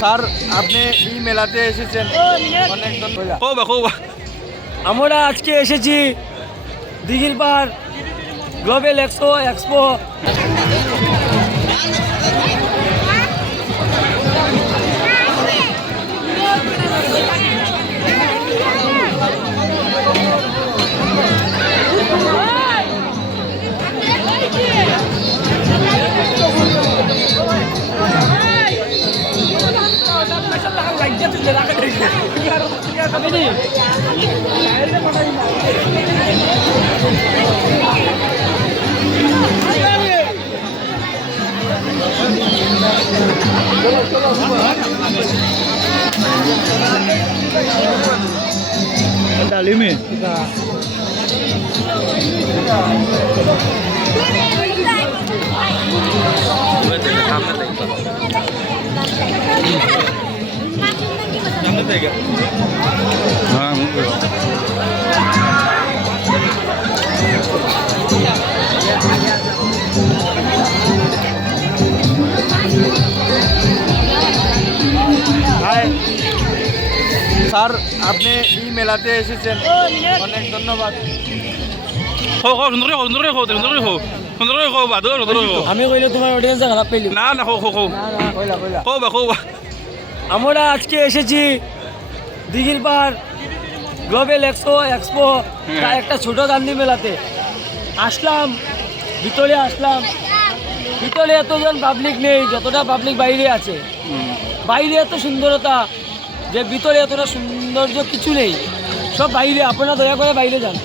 Sir আপনি এই মেলাতে এসেছেন, অনেক ধন্যবাদ। আমরা আজকে এসেছি দিঘির পাড় গ্লোবাল এক্সপো। ডালিমে স্যার আপনি এই মেলাতে এসেছেন, অনেক ধন্যবাদ। আমি কইলে তোমার অডিয়েন্স খারাপ পেলি না না আমরা আজকে এসেছি দিঘির পাড় গ্লোবাল এক্সপো একটা ছোট গান্ধী মেলাতে আসলাম। ভিতরে এতজন পাবলিক নেই, যতটা পাবলিক বাইরে আছে। বাইরে এত সুন্দরতা যে ভিতরে এতটা সৌন্দর্য কিছু নেই, সব বাইরে। আপনারা দয়া করে বাইরে যান।